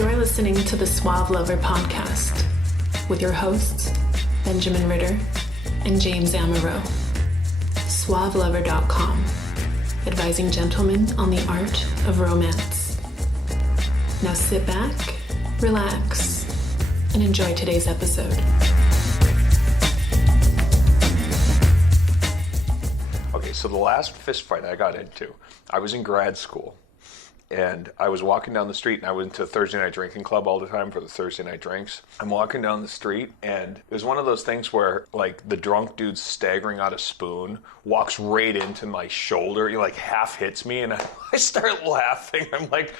You're listening to the Suave Lover podcast with your hosts, Benjamin Ritter and James Amaro. SuaveLover.com, advising gentlemen on the art of romance. Now sit back, relax, and enjoy today's episode. Okay, so the last fist fight I got into, I was in grad school. And I was walking down the street, and I went to a Thursday night drinking club all the time for the Thursday night drinks. I'm walking down the street, and it was one of those things where, like, the drunk dude staggering out a spoon walks right into my shoulder. He, like, half hits me, and I start laughing. I'm like,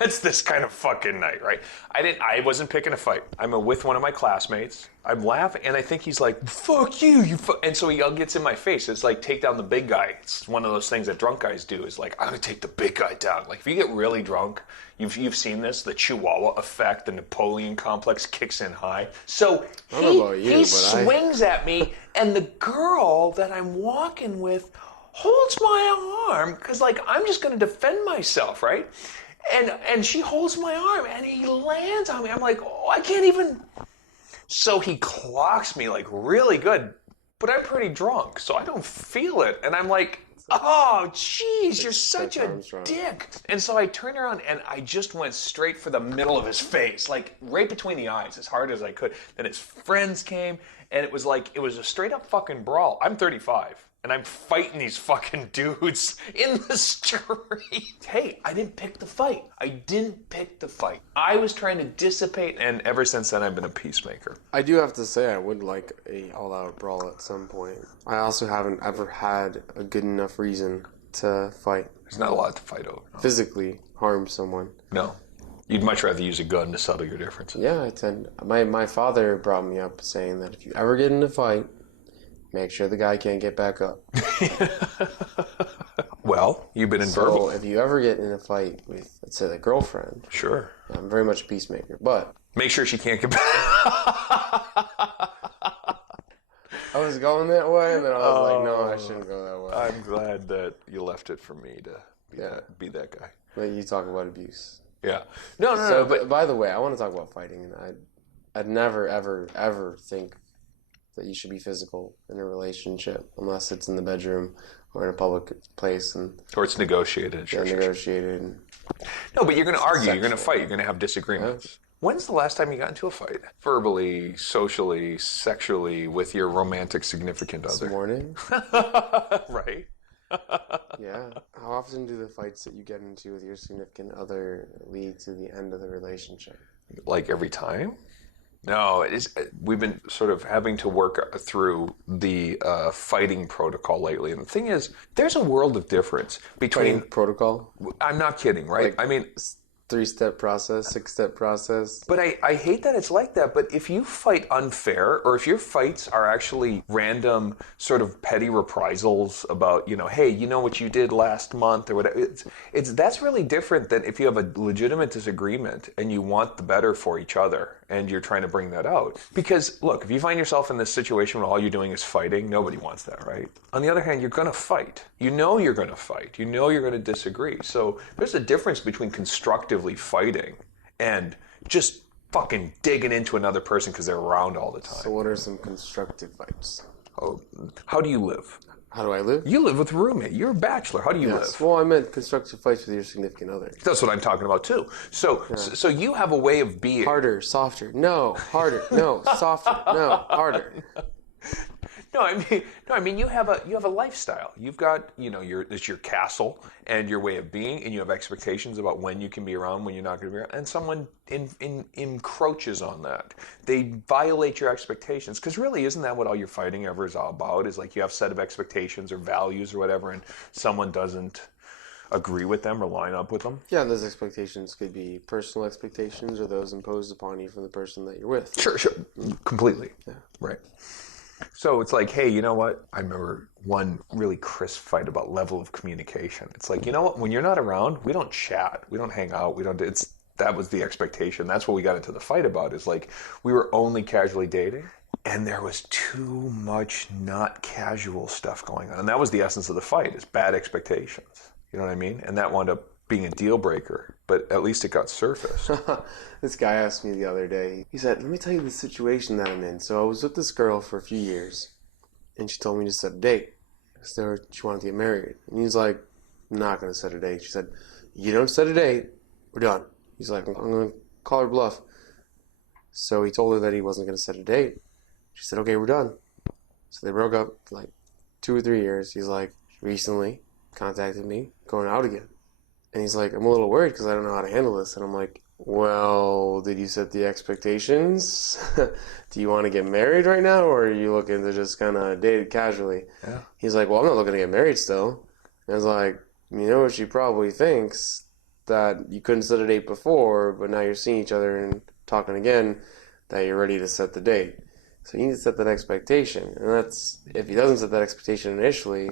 it's this kind of fucking night, right? I wasn't picking a fight. I'm with one of my classmates. I'm laughing, and I think he's like, fuck you, and so he gets in my face. It's like, take down the big guy. It's one of those things that drunk guys do, is like, I'm gonna take the big guy down. Like, if you get really drunk, you've seen this, the Chihuahua effect, the Napoleon complex kicks in high. So he swings at me, and the girl that I'm walking with holds my arm, because, like, I'm just gonna defend myself, right? And she holds my arm, and he lands on me. I'm like, oh, I can't even... So he clocks me, like, really good, but I'm pretty drunk, so I don't feel it. And I'm like, oh, jeez, you're such a dick. And so I turned around, and I just went straight for the middle of his face, like, right between the eyes, as hard as I could. Then his friends came, and it was a straight-up fucking brawl. I'm 35. And I'm fighting these fucking dudes in the street. Hey, I didn't pick the fight. I was trying to dissipate, and ever since then, I've been a peacemaker. I do have to say I would like a all-out brawl at some point. I also haven't ever had a good enough reason to fight. There's not a lot to fight over. No. Physically harm someone. No. You'd much rather use a gun to settle your differences. Yeah, I tend. My father brought me up saying that if you ever get in a fight, make sure the guy can't get back up. Well, you've been in verbal. So if you ever get in a fight with, let's say, a girlfriend. Sure. I'm very much a peacemaker, but... Make sure she can't get back. I was going that way, and then I was like, no, I shouldn't go that way. I'm glad that you left it for me to be that guy. But you talk about abuse. Yeah. No, but by the way, I want to talk about fighting, and I'd never, ever, ever think that you should be physical in a relationship unless it's in the bedroom or in a public place, or it's negotiated. Sure. Negotiated. No, but you're going to argue. You're going to fight. You're going to have disagreements. Yeah. When's the last time you got into a fight? Verbally, socially, sexually, with your romantic significant other? This morning. Right. Yeah. How often do the fights that you get into with your significant other lead to the end of the relationship? Like every time? No, we've been sort of having to work through the fighting protocol lately. And the thing is, there's a world of difference between... Fighting protocol? I'm not kidding, right? Like, I mean... 3-step process, 6-step process. But I hate that it's like that. But if you fight unfair, or if your fights are actually random sort of petty reprisals about, hey, you know what you did last month or whatever, that's really different than if you have a legitimate disagreement and you want the better for each other and you're trying to bring that out. Because, look, if you find yourself in this situation where all you're doing is fighting, nobody wants that, right? On the other hand, you're going to fight. You know you're going to fight. You know you're going to disagree. So there's a difference between constructively fighting and just fucking digging into another person because they're around all the time. So what are some constructive fights? Oh, how do you live? How do I live? You live with a roommate. You're a bachelor. How do you live? Well, I meant constructive fights with your significant other. That's what I'm talking about too. So you have a way of being harder, softer. No, harder. No, softer. No, harder. No, I mean you have a lifestyle. You've got it's your castle and your way of being, and you have expectations about when you can be around, when you're not going to be around, and someone encroaches on that. They violate your expectations, because really, isn't that what all your fighting ever is all about? Is like you have a set of expectations or values or whatever, and someone doesn't agree with them or line up with them. Yeah, and those expectations could be personal expectations or those imposed upon you from the person that you're with. Sure, completely. Yeah, right. So it's like, hey, you know what? I remember one really crisp fight about level of communication. It's like, you know what? When you're not around, we don't chat, we don't hang out, that was the expectation. That's what we got into the fight about. Is like we were only casually dating, and there was too much not casual stuff going on, and that was the essence of the fight. Is bad expectations. You know what I mean? And that wound up being a deal breaker, but at least it got surfaced. This guy asked me the other day, he said, let me tell you the situation that I'm in. So I was with this girl for a few years, and she told me to set a date. So she wanted to get married. And he's like, I'm not going to set a date. She said, you don't set a date, we're done. He's like, I'm going to call her bluff. So he told her that he wasn't going to set a date. She said, okay, we're done. So they broke up for like 2 or 3 years. He's like, recently contacted me, going out again. And he's like, I'm a little worried because I don't know how to handle this. And I'm like, well, did you set the expectations? Do you want to get married right now, or are you looking to just kind of date casually? Yeah. He's like, well, I'm not looking to get married still. And I was like, you know what she probably thinks? That you couldn't set a date before, but now you're seeing each other and talking again, that you're ready to set the date. So you need to set that expectation. And that's, if he doesn't set that expectation initially,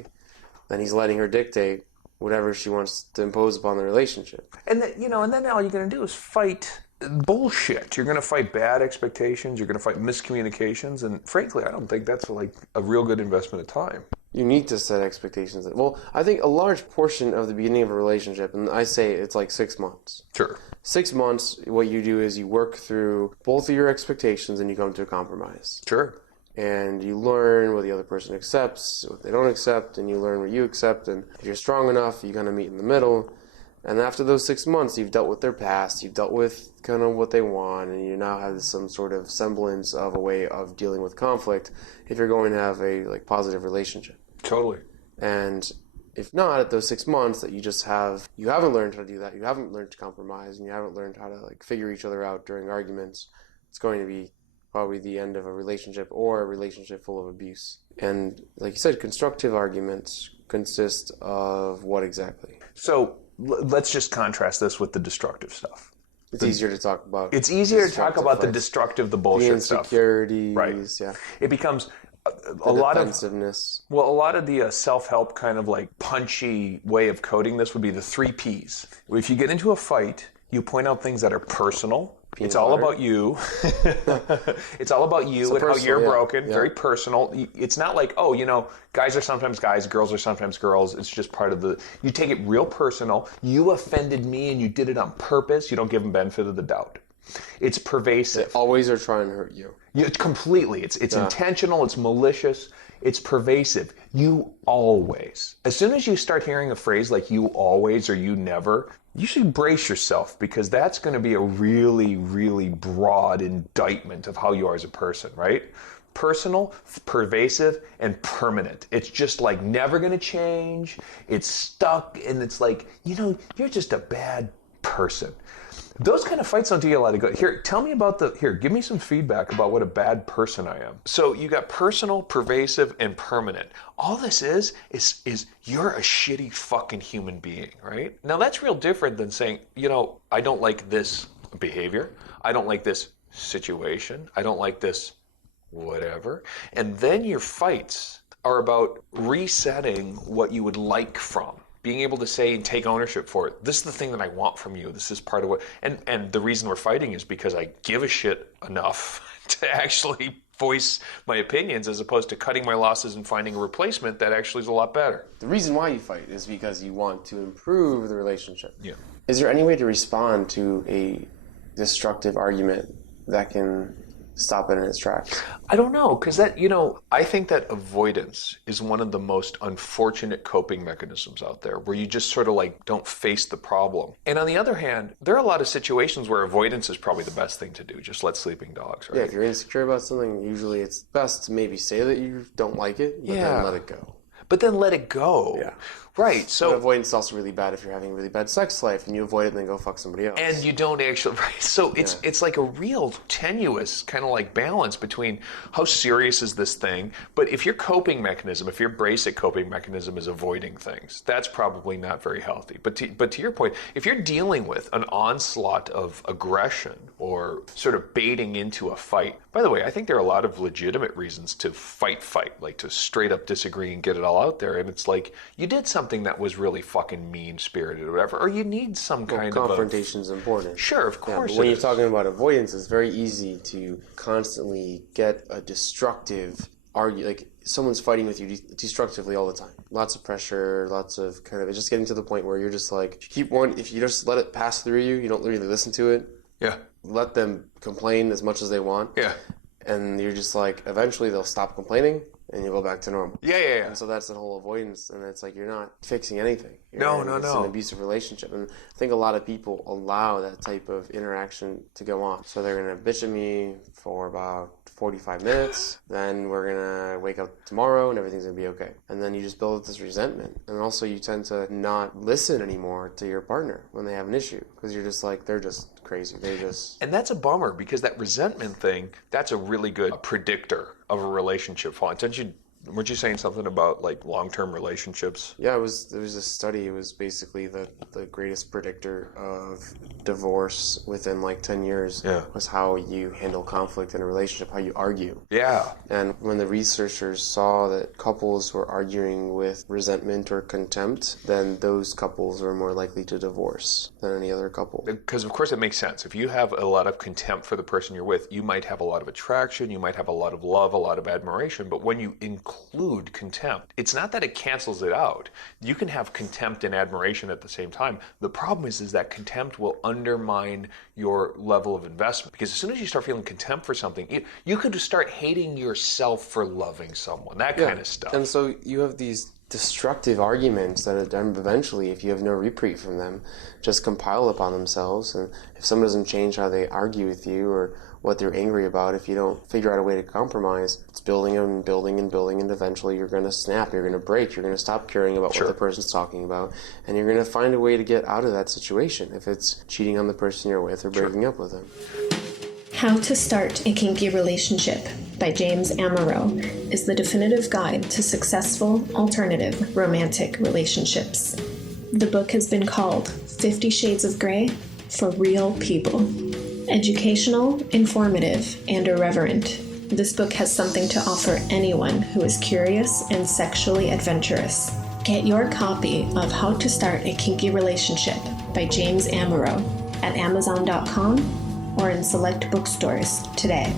then he's letting her dictate whatever she wants to impose upon the relationship. And then, and then all you're going to do is fight bullshit. You're going to fight bad expectations. You're going to fight miscommunications. And frankly, I don't think that's like a real good investment of time. You need to set expectations. Well, I think a large portion of the beginning of a relationship, and I say it's like 6 months. Sure. 6 months, what you do is you work through both of your expectations and you come to a compromise. Sure. And you learn what the other person accepts, what they don't accept, and you learn what you accept. And if you're strong enough, you kind of meet in the middle. And after those 6 months, you've dealt with their past, you've dealt with kind of what they want, and you now have some sort of semblance of a way of dealing with conflict if you're going to have a positive relationship. Totally. And if not, at those 6 months that you haven't learned how to do that, you haven't learned to compromise, and you haven't learned how to figure each other out during arguments, it's going to be probably the end of a relationship or a relationship full of abuse. And like you said, constructive arguments consist of what exactly? So let's just contrast this with the destructive stuff. It's easier to talk about. It's easier to talk about the destructive, the bullshit stuff. Insecurities, right? Yeah. It becomes a lot of defensiveness. Well, a lot of the self-help kind of punchy way of coding this would be the 3 Ps. If you get into a fight, you point out things that are personal. It's all about you. It's all about you and how you're broken. Yeah. Very personal. It's not like, guys are sometimes guys, girls are sometimes girls. It's just part of you take it real personal. You offended me and you did it on purpose. You don't give them benefit of the doubt. It's pervasive. They always are trying to hurt you. It's completely. It's intentional. It's malicious. It's pervasive. You always. As soon as you start hearing a phrase like you always or you never, you should brace yourself, because that's going to be a really, really broad indictment of how you are as a person, right? Personal, pervasive, and permanent. It's just never going to change. It's stuck, and it's you're just a bad person. Those kind of fights don't do you a lot of good. Here, tell me about give me some feedback about what a bad person I am. So you got personal, pervasive, and permanent. All this is you're a shitty fucking human being, right? Now that's real different than saying, I don't like this behavior. I don't like this situation. I don't like this whatever. And then your fights are about resetting what you would like from. Being able to say and take ownership for it. This is the thing that I want from you. This is part of what, and the reason we're fighting is because I give a shit enough to actually voice my opinions, as opposed to cutting my losses and finding a replacement that actually is a lot better. The reason why you fight is because you want to improve the relationship. Yeah. Is there any way to respond to a destructive argument that can stop it in its tracks? I don't know, because I think that avoidance is one of the most unfortunate coping mechanisms out there, where you just sort of don't face the problem. And on the other hand, there are a lot of situations where avoidance is probably the best thing to do. Just let sleeping dogs, right? Yeah, if you're insecure about something, usually it's best to maybe say that you don't like it, but then let it go. But then let it go. Yeah. Right. So avoidance is also really bad if you're having a really bad sex life and you avoid it and then go fuck somebody else. And you don't actually, right? So it's like a real tenuous kind of balance between how serious is this thing, but if your coping mechanism, if your basic coping mechanism is avoiding things, that's probably not very healthy. But to your point, if you're dealing with an onslaught of aggression or sort of baiting into a fight, by the way, I think there are a lot of legitimate reasons to fight, to straight up disagree and get it all out there. And it's you did something that was really fucking mean-spirited or whatever, or you need some kind of confrontation is important. Sure, of course. But when you're talking about avoidance, it's very easy to constantly get a destructive argue, like someone's fighting with you destructively all the time. Lots of pressure, lots of kind of, it's just getting to the point where you're just like, if you just let it pass through you, you don't really listen to it. Yeah. Let them complain as much as they want. Yeah. And you're just like, eventually they'll stop complaining and you go back to normal. Yeah. And so that's the whole avoidance, and it's like you're not fixing anything. It's an abusive relationship, and I think a lot of people allow that type of interaction to go on. So they're gonna bitch at me for about 45 minutes, then we're gonna wake up tomorrow and everything's gonna be okay. And then you just build up this resentment, and also you tend to not listen anymore to your partner when they have an issue, because you're just like, they're just crazy. And that's a bummer, because that resentment thing, that's a really good predictor of a relationship falling. Weren't you saying something about like long-term relationships? Yeah, there was a study. It was basically the greatest predictor of divorce within like 10 years was how you handle conflict in a relationship, how you argue. Yeah. And when the researchers saw that couples were arguing with resentment or contempt, then those couples were more likely to divorce than any other couple. Because of course it makes sense. If you have a lot of contempt for the person you're with, you might have a lot of attraction, you might have a lot of love, a lot of admiration, but when you include contempt, it's not that it cancels it out. You can have contempt and admiration at the same time. The problem is that contempt will undermine your level of investment, because as soon as you start feeling contempt for something, you could start hating yourself for loving someone, that kind of stuff. And so you have these destructive arguments that eventually, if you have no reprieve from them, just compile upon themselves. And if someone doesn't change how they argue with you or what they're angry about, if you don't figure out a way to compromise, it's building and building and building, and eventually you're going to snap, you're going to break, you're going to stop caring about what the person's talking about, and you're going to find a way to get out of that situation, if it's cheating on the person you're with or breaking up with them. How to Start a Kinky Relationship by James Amaro is the definitive guide to successful alternative romantic relationships. The book has been called 50 Shades of Grey for Real People. Educational, informative, and irreverent, this book has something to offer anyone who is curious and sexually adventurous. Get your copy of How to Start a Kinky Relationship by James Amaro at Amazon.com or in select bookstores today.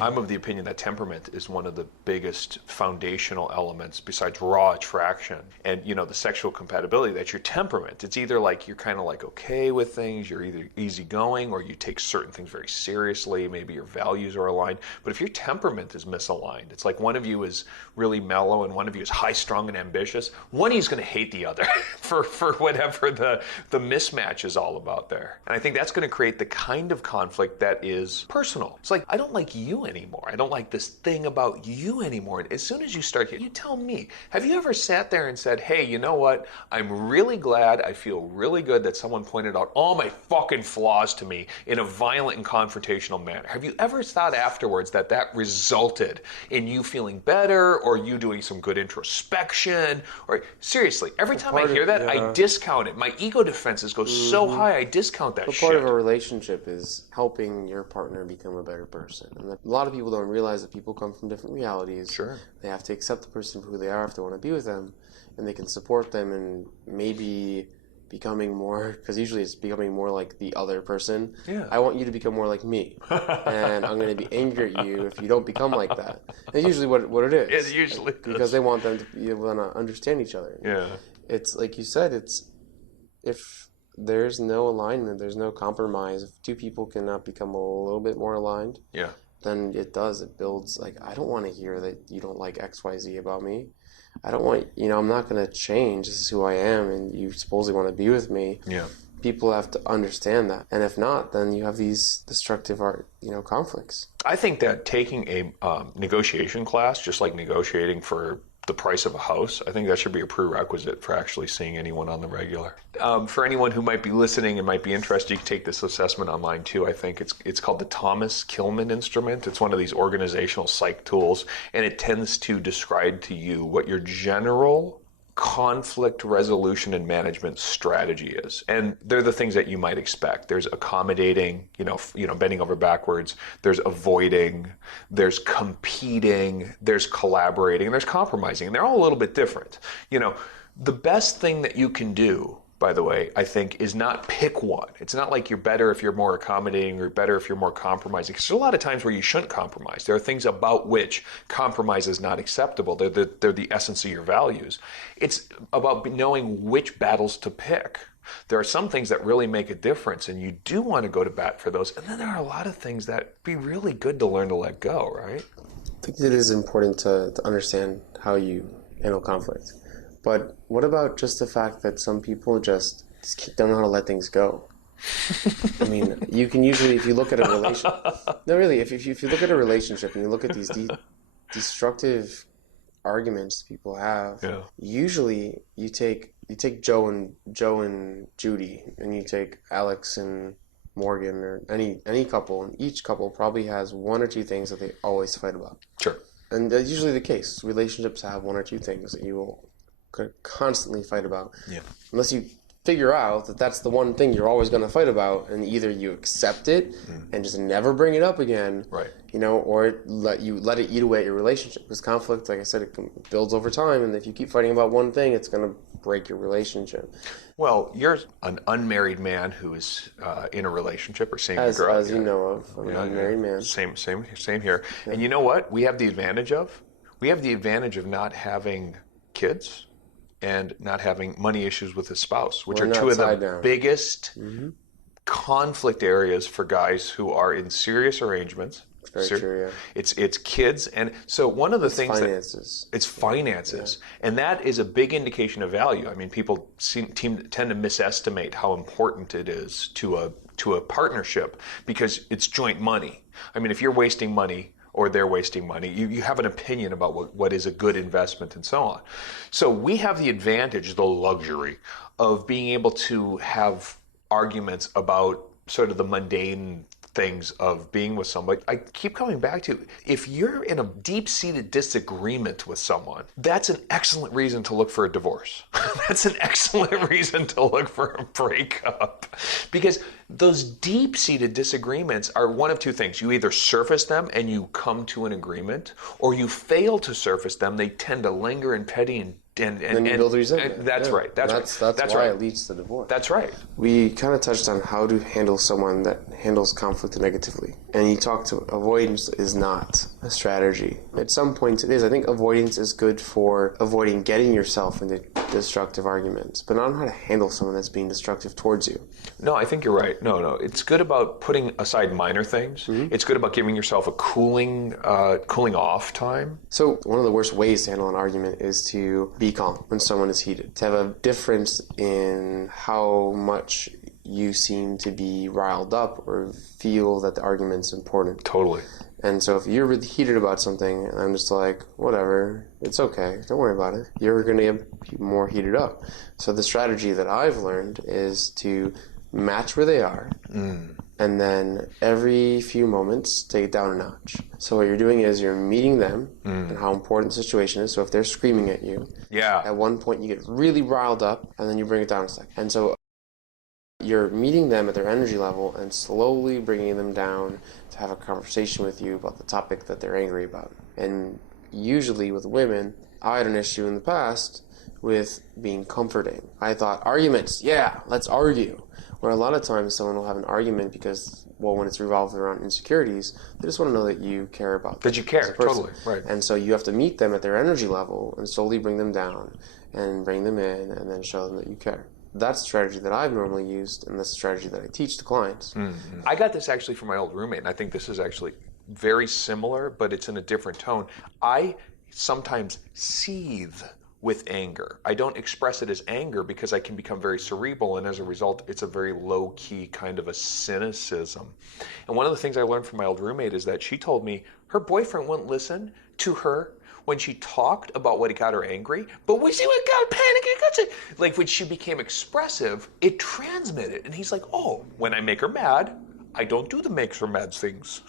I'm of the opinion that temperament is one of the biggest foundational elements besides raw attraction and, the sexual compatibility. That's your temperament. It's either like you're kind of like okay with things, you're either easygoing, or you take certain things very seriously, maybe your values are aligned. But if your temperament is misaligned, it's like one of you is really mellow and one of you is high-strung and ambitious, one of you is going to hate the other for whatever the mismatch is all about there. And I think that's going to create the kind of conflict that is personal. It's like, I don't like you anymore. I don't like this thing about you anymore. As soon as you start, you tell me, have you ever sat there and said, hey, you know what? I'm really glad, I feel really good that someone pointed out all my fucking flaws to me in a violent and confrontational manner. Have you ever thought afterwards that resulted in you feeling better or you doing some good introspection? Or seriously, every time I hear that, I discount it. My ego defenses go so high, I discount that shit. Part of a relationship is helping your partner become a better person. And a lot of people don't realize that people come from different realities. Sure. They have to accept the person for who they are if they want to be with them, and they can support them and maybe becoming more, because usually it's becoming more like the other person. Yeah. I want you to become more like me, and I'm going to be angry at you if you don't become like that. That's usually what it is. It usually because they want them to be able to understand each other. Yeah. It's like you said, if there's no alignment, there's no compromise. If two people cannot become a little bit more aligned, then it builds, like, I don't want to hear that you don't like XYZ about me. I don't want, I'm not going to change. This is who I am, and you supposedly want to be with me. Yeah. People have to understand that. And if not, then you have these destructive conflicts. I think that taking a negotiation class, just like negotiating for the price of a house, I think that should be a prerequisite for actually seeing anyone on the regular. For anyone who might be listening and might be interested, you can take this assessment online too. I think it's called the Thomas Kilmann instrument. It's one of these organizational psych tools, and it tends to describe to you what your general conflict resolution and management strategy is. And they're the things that you might expect. There's accommodating, bending over backwards. There's avoiding. There's competing. There's collaborating. And there's compromising. And they're all a little bit different. The best thing that you can do by the way, I think, is not pick one. It's not like you're better if you're more accommodating or better if you're more compromising. Because there's a lot of times where you shouldn't compromise. There are things about which compromise is not acceptable. They're the essence of your values. It's about knowing which battles to pick. There are some things that really make a difference, and you do want to go to bat for those. And then there are a lot of things that be really good to learn to let go, right? I think it is important to understand how you handle conflict. But what about just the fact that some people just don't know how to let things go? I mean, you can usually, if you look at a relationship, no, really, if you look at a relationship and you look at these destructive arguments people have, Yeah. usually you take Joe and Judy, and you take Alex and Morgan, or any couple, and each couple probably has one or two things that they always fight about. Sure. And that's usually the case. Relationships have one or two things that you will constantly fight about. Yeah. Unless you figure out that that's the one thing you're always going to fight about, and either you accept it and just never bring it up again, Right. or let it eat away at your relationship. Because conflict, like I said, it builds over time, and if you keep fighting about one thing, it's going to break your relationship. Well, you're an unmarried man who is in a relationship, or same girl. As you know of, I'm an unmarried man. Same here. Yeah. And you know what? We have the advantage of not having kids and not having money issues with a spouse, which are two of the biggest conflict areas for guys who are in serious arrangements. Very true, yeah. It's kids, and so one of the things finances. It's finances, and that is a big indication of value. I mean, people tend to misestimate how important it is to a partnership because it's joint money. I mean, if you're wasting money or they're wasting money, you have an opinion about what is a good investment and so on. So we have the advantage, the luxury of being able to have arguments about sort of the mundane things of being with somebody. I keep coming back to, if you're in a deep-seated disagreement with someone, that's an excellent reason to look for a divorce. That's an excellent reason to look for a breakup. Because those deep-seated disagreements are one of two things. You either surface them and you come to an agreement, or you fail to surface them. They tend to linger and petty and then you build resentment. That's right. That's why it leads to divorce. That's right. We kind of touched on how to handle someone that handles conflict negatively. And you talked to avoidance is not a strategy. At some points it is. I think avoidance is good for avoiding getting yourself into destructive arguments, but not how to handle someone that's being destructive towards you. No, I think you're right. No. It's good about putting aside minor things. Mm-hmm. It's good about giving yourself a cooling off time. So one of the worst ways to handle an argument is to be calm when someone is heated. To have a difference in how much you seem to be riled up or feel that the argument's important. Totally. And so if you're really heated about something, and I'm just like, whatever, it's okay, don't worry about it, you're going to get more heated up. So the strategy that I've learned is to match where they are, and then every few moments, take it down a notch. So what you're doing is you're meeting them and how important the situation is. So if they're screaming at you, at one point you get really riled up, and then you bring it down a second. And so you're meeting them at their energy level and slowly bringing them down to have a conversation with you about the topic that they're angry about. And usually with women, I had an issue in the past with being comforting. I thought, arguments, yeah, let's argue. Where a lot of times someone will have an argument because, well, when it's revolved around insecurities, they just want to know that you care about them. That you care, totally, right. And so you have to meet them at their energy level and slowly bring them down and bring them in and then show them that you care. That's the strategy that I've normally used, and that's the strategy that I teach to clients. Mm-hmm. I got this actually from my old roommate, and I think this is actually very similar, but it's in a different tone. I sometimes seethe with anger. I don't express it as anger because I can become very cerebral, and as a result, it's a very low-key kind of a cynicism. And one of the things I learned from my old roommate is that she told me her boyfriend wouldn't listen to her when she talked about what got her angry, but when she got panic, like when she became expressive, it transmitted. And he's like, oh, when I make her mad, I don't do the makes her mad things.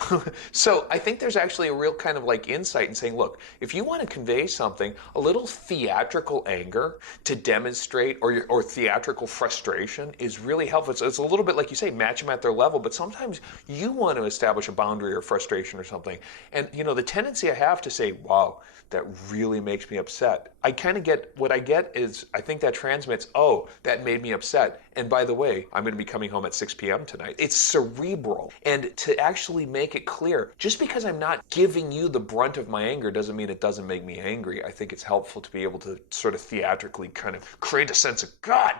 So I think there's actually a real kind of like insight in saying, look, if you want to convey something, a little theatrical anger to demonstrate or theatrical frustration is really helpful. It's a little bit like you say, match them at their level, but sometimes you want to establish a boundary or frustration or something. And the tendency I have to say, wow, that really makes me upset. I kind of get, what I get is, I think that transmits, oh, that made me upset. And by the way, I'm going to be coming home at 6 p.m. tonight. It's cerebral. And to actually make it clear, just because I'm not giving you the brunt of my anger doesn't mean it doesn't make me angry. I think it's helpful to be able to sort of theatrically kind of create a sense of, God,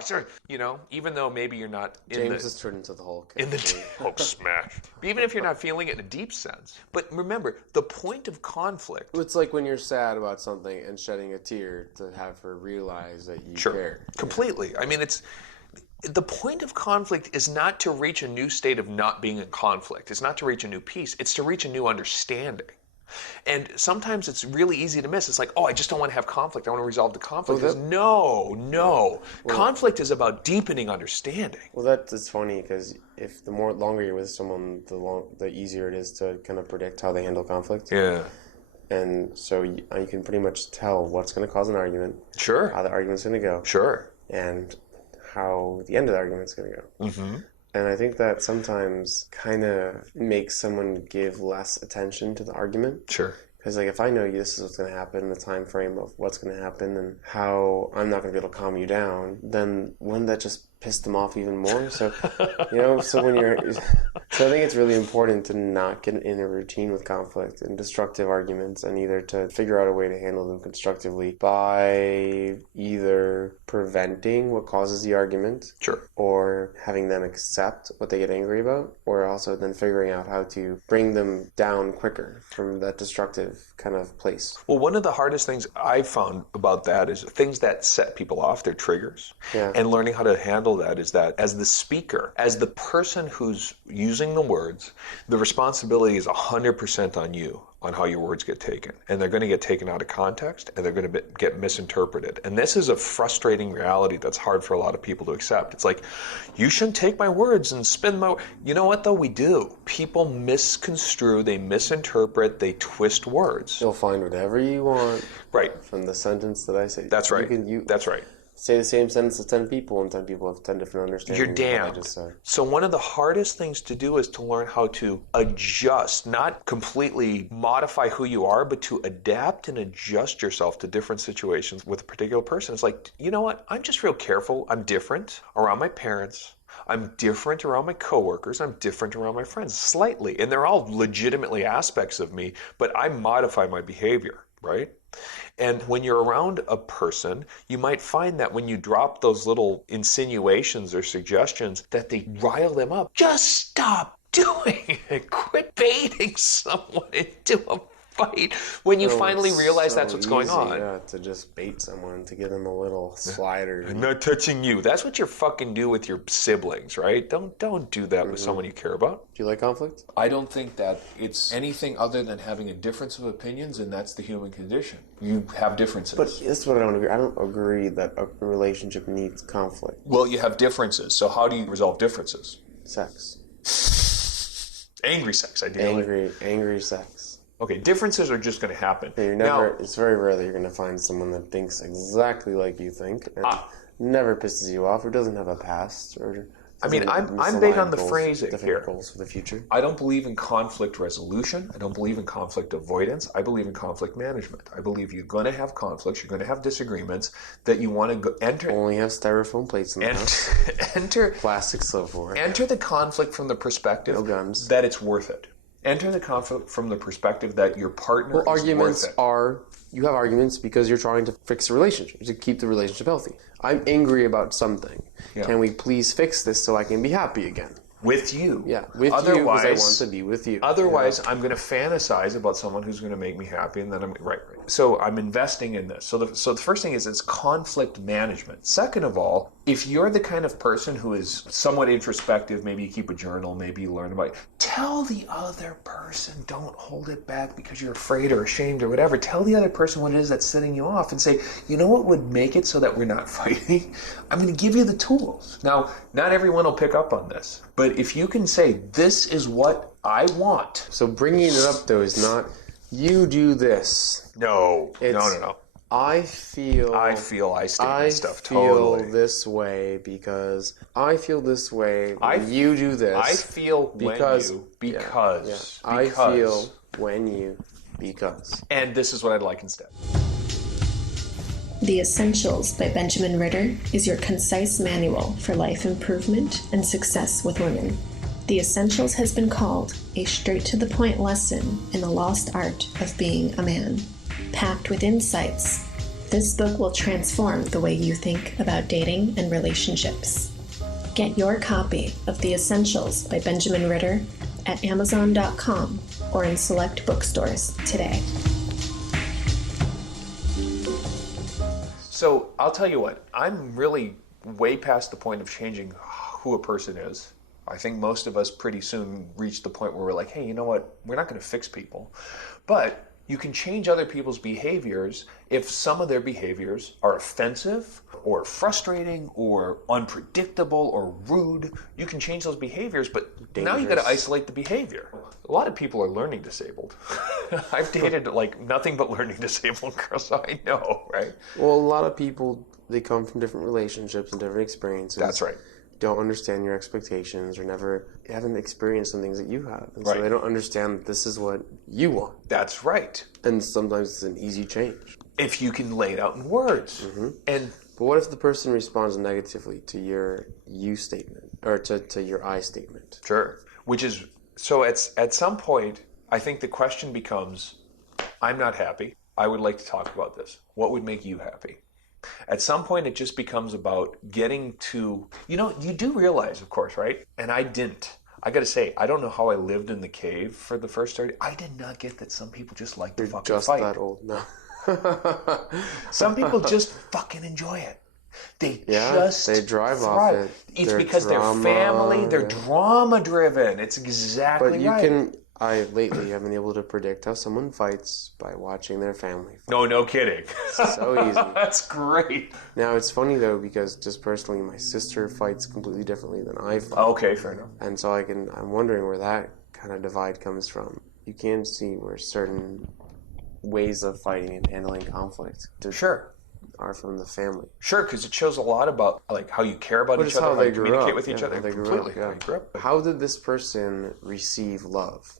sorry, you know, even though maybe you're not in James has turned into the Hulk. in the Hulk smash. Even if you're not feeling it in a deep sense. But remember, the point of conflict. It's like when you're sad about something and shedding a tear to have her realize that you care. Completely. I mean, it's the point of conflict is not to reach a new state of not being in conflict. It's not to reach a new peace. It's to reach a new understanding. And sometimes it's really easy to miss. It's like, oh, I just don't want to have conflict. I want to resolve the conflict. No. Well, conflict is about deepening understanding. Well, that's funny because if the longer you're with someone, the easier it is to kind of predict how they handle conflict. Yeah. And so you can pretty much tell what's going to cause an argument. Sure. How the argument's going to go. Sure. And how the end of the argument's going to go. Mm-hmm. And I think that sometimes kind of makes someone give less attention to the argument. Sure. Because like if I know this is what's going to happen, the time frame of what's going to happen, and how I'm not going to be able to calm you down, then wouldn't that just piss them off even more? So, so when so I think it's really important to not get in a routine with conflict and destructive arguments, and either to figure out a way to handle them constructively by either preventing what causes the argument, Sure, or having them accept what they get angry about, or also then figuring out how to bring them down quicker from that destructive kind of place. Well, one of the hardest things I've found about that is things that set people off, their triggers, and learning how to handle that is that as the speaker, as the person who's using the words, the responsibility is 100% on you on how your words get taken. And they're going to get taken out of context, and they're going to get misinterpreted. And this is a frustrating reality that's hard for a lot of people to accept. It's like, you shouldn't take my words and spin my... You know what, though? We do. People misconstrue, they misinterpret, they twist words. You'll find whatever you want right from the sentence that I say. That's right. That's right. Say the same sentence to 10 people, and 10 people have 10 different understandings. You're damned. So one of the hardest things to do is to learn how to adjust, not completely modify who you are, but to adapt and adjust yourself to different situations with a particular person. It's like, you know what? I'm just real careful. I'm different around my parents. I'm different around my coworkers. I'm different around my friends, slightly. And they're all legitimately aspects of me, but I modify my behavior, right? And when you're around a person, you might find that when you drop those little insinuations or suggestions that they rile them up. Just stop doing it. Quit baiting someone into a fight when you finally realize that's what's going on. Yeah, to just bait someone, to give them a little slider. I'm not touching you. That's what you fucking do with your siblings, right? Don't do that with someone you care about. Do you like conflict? I don't think that it's anything other than having a difference of opinions, and that's the human condition. You have differences. But that's what I don't agree. I don't agree that a relationship needs conflict. Well, you have differences. So how do you resolve differences? Sex. Angry sex, ideally. Angry sex. Okay, differences are just going to happen. It's very rare that you're going to find someone that thinks exactly like you think, and never pisses you off, or doesn't have a past, or... I'm big on the phrasing here. Goals for the future. I don't believe in conflict resolution. I don't believe in conflict avoidance. I believe in conflict management. I believe you're going to have conflicts. You're going to have disagreements that you want to enter. Only have styrofoam plates in the house. Enter plastic silverware. Enter the conflict from the perspective that it's worth it. Enter the conflict from the perspective that your partner is worth it. You have arguments because you're trying to fix a relationship, to keep the relationship healthy. I'm angry about something. Yeah. Can we please fix this so I can be happy again? With you. Yeah, with you, because I want to be with you. Otherwise, I'm going to fantasize about someone who's going to make me happy, and then I'm... Right. So I'm investing in this. So the first thing is it's conflict management. Second of all, if you're the kind of person who is somewhat introspective, maybe you keep a journal, maybe you learn about it, tell the other person, don't hold it back because you're afraid or ashamed or whatever. Tell the other person what it is that's setting you off and say, you know what would make it so that we're not fighting? I'm going to give you the tools. Now, not everyone will pick up on this, but if you can say, this is what I want. So bringing it up, though, is not, you do this. No. I feel I state stuff totally. I feel this way because I feel this way when you do this. I feel because. I feel when you because. And this is what I'd like instead. The Essentials by Benjamin Ritter is your concise manual for life improvement and success with women. The Essentials has been called a straight-to-the-point lesson in the lost art of being a man. Packed with insights, this book will transform the way you think about dating and relationships. Get your copy of The Essentials by Benjamin Ritter at Amazon.com or in select bookstores today. So I'll tell you what, I'm really way past the point of changing who a person is. I think most of us pretty soon reach the point where we're like, hey, you know what? We're not going to fix people. But you can change other people's behaviors if some of their behaviors are offensive or frustrating or unpredictable or rude. You can change those behaviors, but now you got to isolate the behavior. A lot of people are learning disabled. I've dated like nothing but learning disabled girls, so I know, right? Well, a lot of people, they come from different relationships and different experiences. That's right. Don't understand your expectations or haven't experienced some things that you have. And right. So they don't understand that this is what you want. That's right. And sometimes it's an easy change. If you can lay it out in words. Mm-hmm. But what if the person responds negatively to your you statement or to your I statement? Sure. Which is, so at some point, I think the question becomes, I'm not happy. I would like to talk about this. What would make you happy? At some point, it just becomes about getting to, you do realize, of course, right? And I didn't. I got to say, I don't know how I lived in the cave for the first 30. I did not get that some people just like to fucking just fight. That old, no. Some people just fucking enjoy it. They drive thrive. off it. It's because they're family, they're drama driven. It's exactly right. I lately have been able to predict how someone fights by watching their family fight. No kidding. So easy. That's great. Now, it's funny, though, because just personally, my sister fights completely differently than I fight. Okay, fair enough. And so I'm wondering where that kind of divide comes from. You can see where certain ways of fighting and handling conflict are from the family. Sure, because it shows a lot about like how you care about each other, how you communicate with each other. How they grew up. How did this person receive love?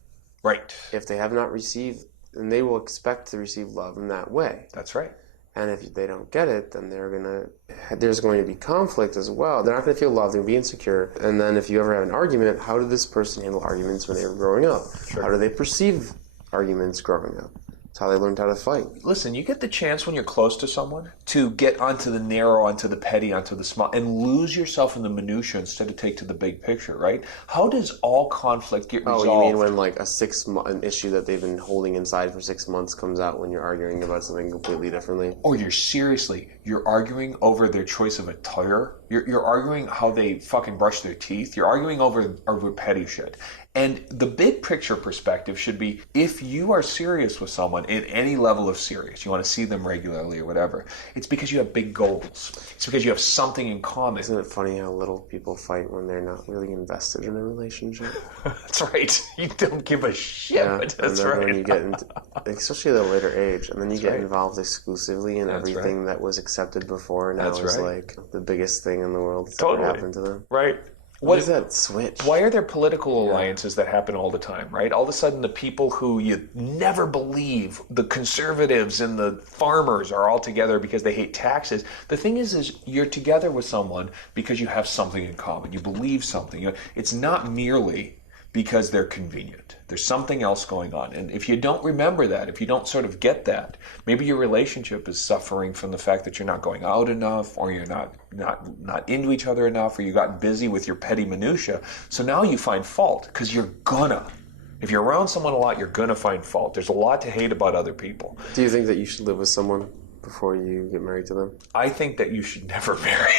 Right. If they have not received, then they will expect to receive love in that way. That's right. And if they don't get it, then there's going to be conflict as well. They're not going to feel loved. They'll be insecure. And then if you ever have an argument, how did this person handle arguments when they were growing up? Sure. How do they perceive arguments growing up? It's how they learned how to fight. Listen, you get the chance when you're close to someone to get onto the narrow, onto the petty, onto the small, and lose yourself in the minutia instead of take to the big picture, right? How does all conflict get resolved? Oh, you mean when like an issue that they've been holding inside for 6 months comes out when you're arguing about something completely differently? Or you're arguing over their choice of a tire. You're arguing how they fucking brush their teeth. You're arguing over petty shit. And the big picture perspective should be, if you are serious with someone in any level of serious, you want to see them regularly or whatever, it's because you have big goals. It's because you have something in common. Isn't it funny how little people fight when they're not really invested in a relationship? That's right. You don't give a shit. Yeah, That's right. When you get into, especially at a later age, and then you get involved exclusively in everything that was accepted before, now is like the biggest thing in the world that's ever happened to them. Right. What is that switch? Why are there political alliances that happen all the time, right? All of a sudden, the people who you never believe, the conservatives and the farmers, are all together because they hate taxes. The thing is you're together with someone because you have something in common. You believe something. It's not merely because they're convenient. There's something else going on. And if you don't remember that, if you don't sort of get that, maybe your relationship is suffering from the fact that you're not going out enough, or you're not into each other enough, or you got busy with your petty minutia. So now you find fault, because if you're around someone a lot, you're gonna find fault. There's a lot to hate about other people. Do you think that you should live with someone before you get married to them? I think that you should never marry.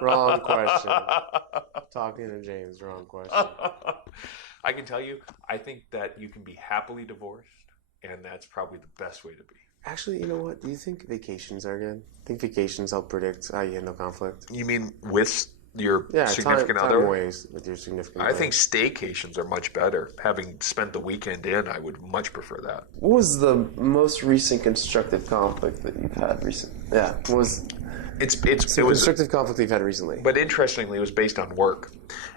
Wrong question. Talking to James, wrong question. I can tell you, I think that you can be happily divorced, and that's probably the best way to be. Actually, you know what? Do you think vacations are good? I think vacations help predict how you handle conflict. You mean with your significant other? Time ways with your significant other. I think staycations are much better. Having spent the weekend in, I would much prefer that. What was the most recent constructive conflict that you've had recently? Yeah, It was constructive conflict we've had recently. But interestingly, it was based on work.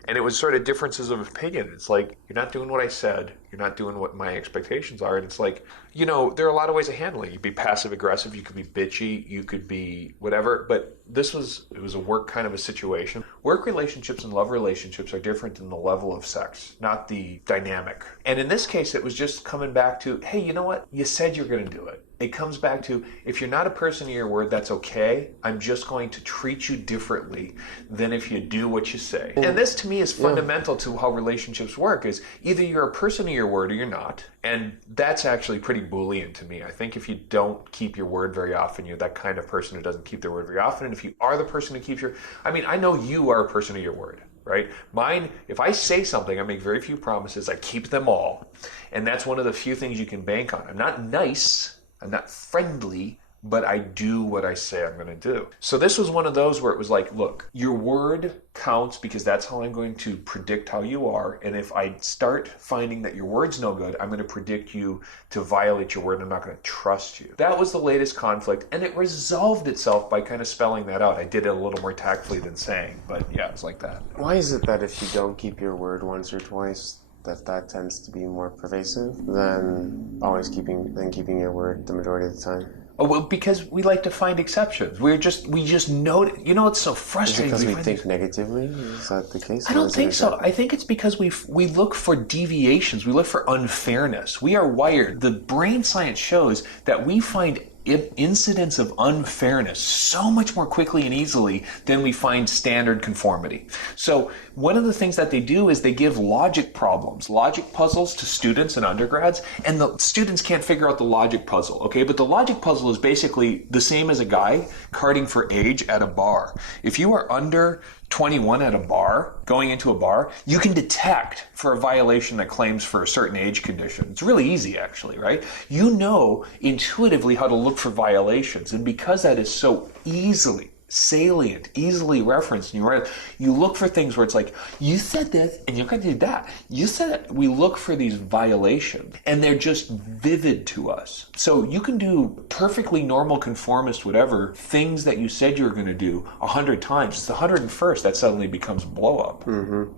And it was sort of differences of opinion. It's like, you're not doing what I said. You're not doing what my expectations are. And it's like, there are a lot of ways of handling it. You could be passive aggressive. You could be bitchy. You could be whatever. But it was a work kind of a situation. Work relationships and love relationships are different in the level of sex, not the dynamic. And in this case, it was just coming back to, hey, you know what? You said you're going to do it. It comes back to, if you're not a person of your word, that's okay. I'm just going to treat you differently than if you do what you say. And this to me is fundamental to how relationships work, is either you're a person of your word or you're not. And that's actually pretty Boolean to me. I think if you don't keep your word very often, you're that kind of person who doesn't keep their word very often. And if you are the person who keeps I know you are a person of your word. Right? Mine, if I say something, I make very few promises. I keep them all. And that's one of the few things you can bank on. I'm not nice. I'm not friendly, but I do what I say I'm going to do. So this was one of those where it was like, look, your word counts because that's how I'm going to predict how you are. And if I start finding that your word's no good, I'm going to predict you to violate your word. And I'm not going to trust you. That was the latest conflict. And it resolved itself by kind of spelling that out. I did it a little more tactfully than saying, but yeah, it was like that. Why is it that if you don't keep your word once or twice, that tends to be more pervasive than keeping your word the majority of the time? Oh, well, because we like to find exceptions. We just know. It's so frustrating. Is it because we think negatively? Is that the case? I don't think so. I think it's because we look for deviations. We look for unfairness. We are wired. The brain science shows that we find incidents of unfairness so much more quickly and easily than we find standard conformity. So one of the things that they do is they give logic puzzles to students and undergrads, and the students can't figure out the logic puzzle, okay? But the logic puzzle is basically the same as a guy carding for age at a bar. If you are under 21 at a bar, going into a bar, you can detect for a violation that claims for a certain age condition. It's really easy, actually, right? You know intuitively how to look for violations. And because that is so easily salient, easily referenced, and you look for things where it's like, you said this and you're going to do that. You said it. We look for these violations, and they're just vivid to us. So you can do perfectly normal, conformist, whatever, things that you said you were going to do 100 times. It's the 101st that suddenly becomes blow up. Mm-hmm.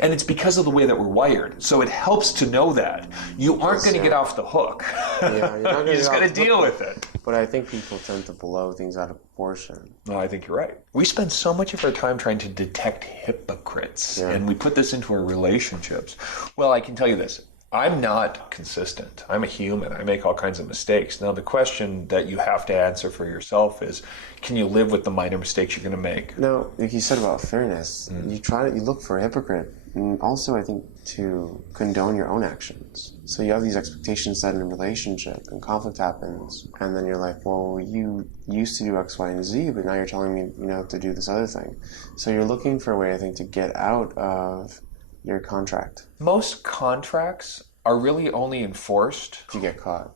And it's because of the way that we're wired. So it helps to know that. You aren't going to get off the hook. Yeah, you're just going to deal with it. But I think people tend to blow things out of proportion. No, I think you're right. We spend so much of our time trying to detect hypocrites, and we put this into our relationships. Well, I can tell you this. I'm not consistent. I'm a human. I make all kinds of mistakes. Now, the question that you have to answer for yourself is, can you live with the minor mistakes you're going to make? No, like you said about fairness, you look for a hypocrite. And also, I think, to condone your own actions. So you have these expectations set in a relationship, and conflict happens, and then you're like, well, you used to do X, Y, and Z, but now you're telling me, to do this other thing. So you're looking for a way, I think, to get out of your contract. Most contracts are really only enforced if you get caught.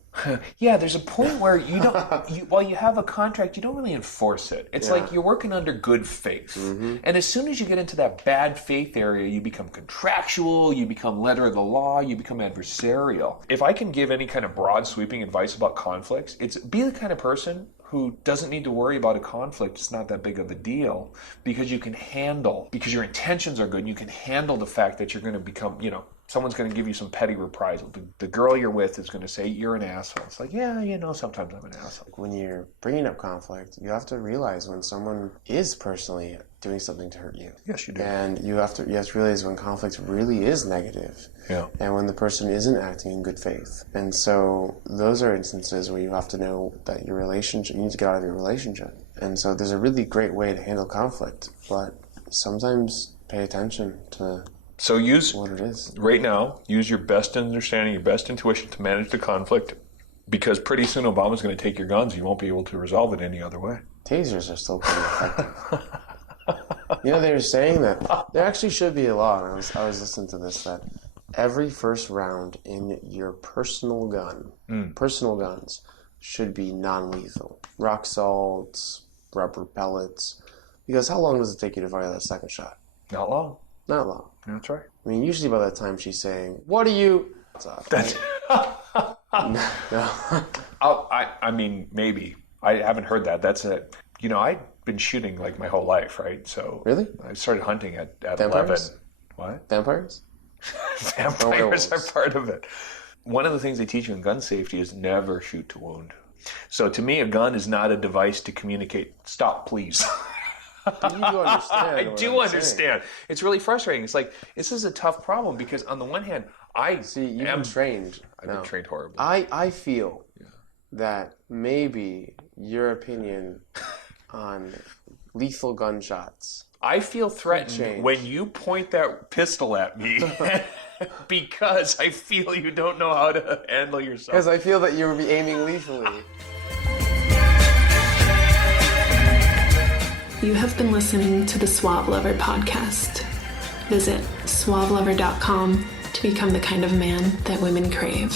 Yeah, there's a point where you don't, while you have a contract, you don't really enforce it. It's like you're working under good faith. Mm-hmm. And as soon as you get into that bad faith area, you become contractual, you become letter of the law, you become adversarial. If I can give any kind of broad sweeping advice about conflicts, it's be the kind of person who doesn't need to worry about a conflict. It's not that big of a deal because your intentions are good, and you can handle the fact that you're going to become, someone's going to give you some petty reprisal. The girl you're with is going to say, you're an asshole. It's like, sometimes I'm an asshole. When you're bringing up conflict, you have to realize when someone is personally doing something to hurt you. Yes, you do. And you have to realize when conflict really is negative. Yeah. And when the person isn't acting in good faith. And so those are instances where you have to know that you need to get out of your relationship. And so there's a really great way to handle conflict, but sometimes pay attention to what it is. Right now, use your best understanding, your best intuition to manage the conflict, because pretty soon Obama's going to take your guns. You won't be able to resolve it any other way. Tasers are still pretty effective. They were saying that there actually should be a law, and I was listening to this, that every first round in your personal guns should be non-lethal. Rock salts, rubber pellets, because how long does it take you to fire that second shot? Not long. Not long. That's right. I mean, usually by that time she's saying, what are you... That's... No. I mean, maybe. I haven't heard that. That's it. been shooting like my whole life, right? So Really? I started hunting at Vampires? 11. What? Vampires? Vampires are part of it. One of the things they teach you in gun safety is never shoot to wound. So to me, a gun is not a device to communicate, stop, please. You do understand. I do understand. It's really frustrating. It's like, this is a tough problem because on the one hand, You've been trained. I've been trained horribly. I feel that maybe your opinion on lethal gunshots. I feel threatened when you point that pistol at me because I feel you don't know how to handle yourself. Because I feel that you would be aiming lethally. You have been listening to the Suave Lover podcast. Visit suavelover.com to become the kind of man that women crave.